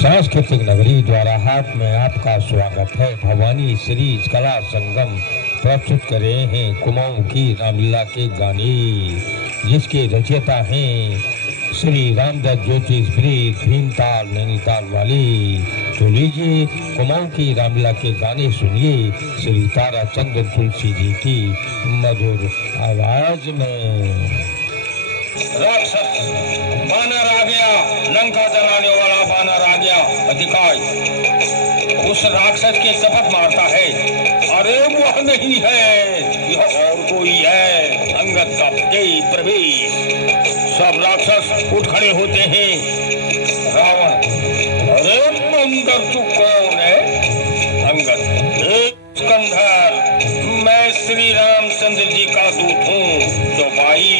सांस्कृतिक नगरी द्वारा हाट में आपका स्वागत है। भवानी श्री कला संगम प्रस्तुत कर रहे हैं कुमाऊं की रामलीला के गाने, जिसके रचयिता हैं श्री रामदत्त ज्योतिष ब्रिज भीमताल नैनीताल वाले। तो लीजिए कुमाऊं की रामलीला के गाने सुनिए श्री तारा चंद्र तुलसी जी की मधुर आवाज में। राक्षस बानर आ गया, लंका जलाने वाला बानर आ गया। अधिकाय उस राक्षस के चपत मारता है, अरे वह नहीं है, यह और कोई है। अंगद का तेज प्रवेश, सब राक्षस उठ खड़े होते हैं। रावण, अरे बंदर तू कौन है? अंगद, स्कंधर, मैं श्री रामचंद्र जी का दूत हूँ। चौपाई,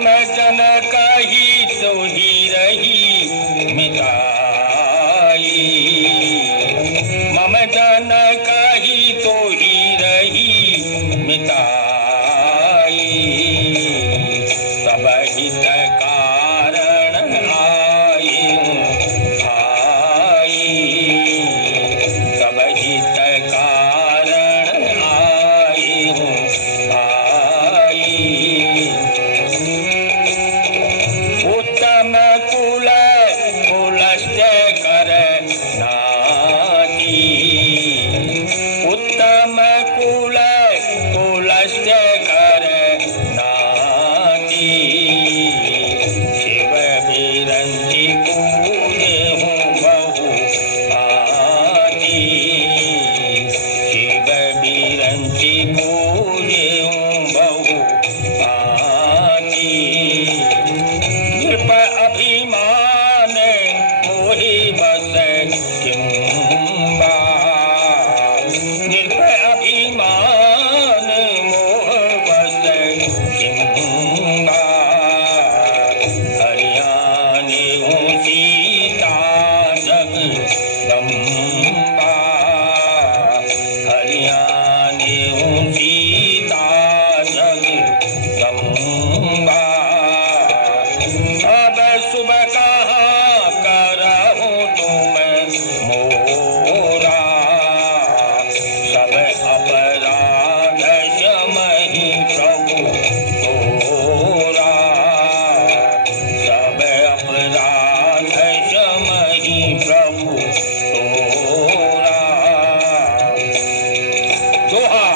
मैं जनक ही तो ही रही मिताई, मम जनक ही तो ही रही मिताई, सब हित कारण आए भाई, सब हित कारण आए भाई। उत्तम कुल कुलस्थ कर नाती, उत्तम कुल कुलस्थ कर नाती, शिव बिरंची पूजे हूँ बहु भांति, शिव बिरंची पूजे हूँ बहु भांति। अभिमान मोहि बस किंबा, निर्भय अभिमान मोह बस किंबा, हरियाणे हूँ सीता जगदम्बा, हरियाणे हूँ सीता जगदम्बा। शुभ कहाँ करहूँ तुम मोरा, सब अपराध क्षमहि प्रभु तोरा, सब अपराध क्षमहि प्रभु तोरा। दोहा,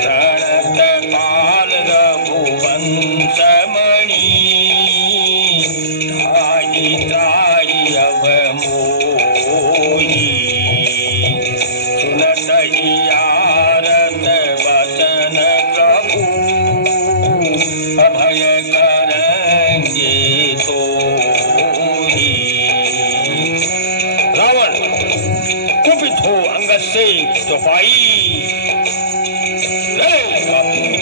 प्रणत पाल रघुवंश त्राहि अब मोही, सुनत हियारत वचन प्रभु, अभय करेंगे तोहि। रावण कुपित हो अंगद से चौपाई,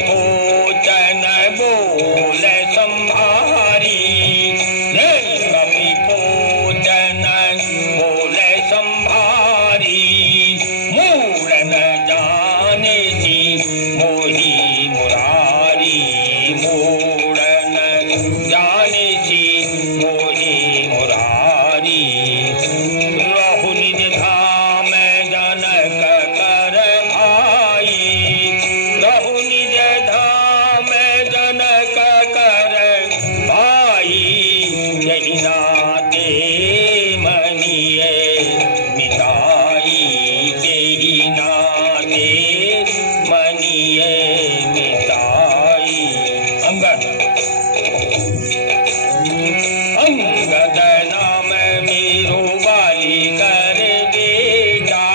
भोजन बोले संभारी, बोले संभारी, मूड न जाने सी मोही मुरारी, मूड न जाने सी मोही मुरारी। रहु निज धाम जनक कर भाई, रहु निज धाम जनक कर भाई, यही नाते मनिए मिताई, यही नाते मनिए मिताई। अंगद, अंगद नाम मेरो बाली कर बेटा,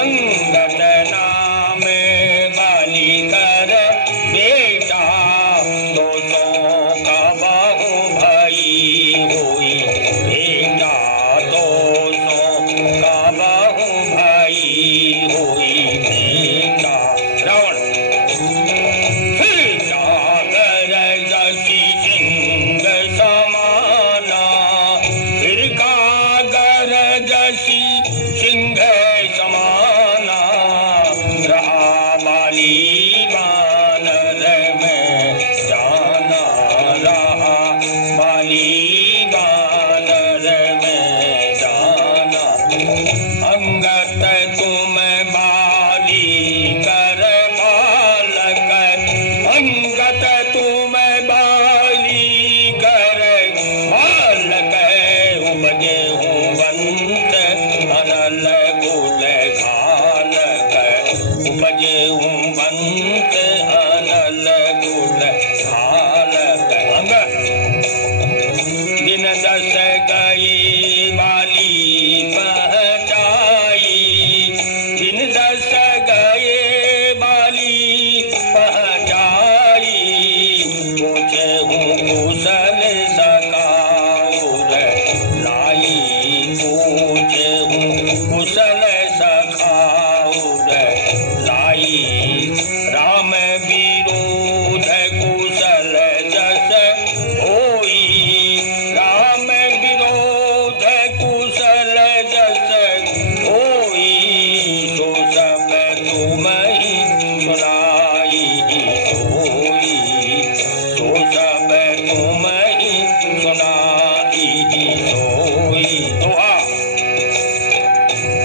अंगद नाम बाली कर बेटा, दोनों का बाहु भाई होई बेटा, दोनों का बाहु भाई होई बेटा। रावण, फिर जाकर जसी सिंह समाना, फिर कागर जसी सिंह समाना, रहा बाली बानर में जाना रहा। बजे बंत अनल गुल हालत अंग दिन दस गए बाली पहचाई दिन दस गए बाली पहचाई पूछे हूँ कुशल सकाउर लाई पूछे हूँ कुशल सखाउर लाई राम विरोध कुशल जस होई राम विरोध कुशल जस होई सो सब तुम ही सुनाई सोई सो सब तुम ही सुनाई सोई दोहा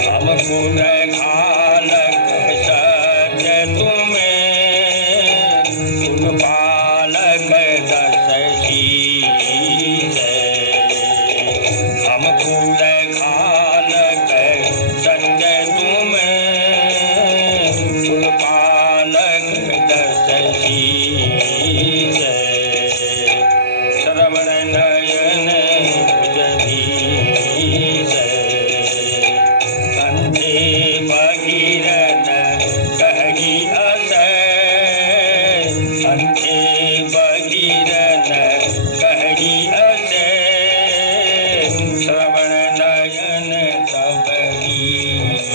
हमको खालक सत्य तुम्हें तुम पालक दस शीश हमको खालक सत्य तुम्हें तुम पालक दस शीश श्रवण नयन भुजधीश अंधे भगीरथ कहगी असै अंधे भगीरथ कहगी असै श्रवण नयन तब गीस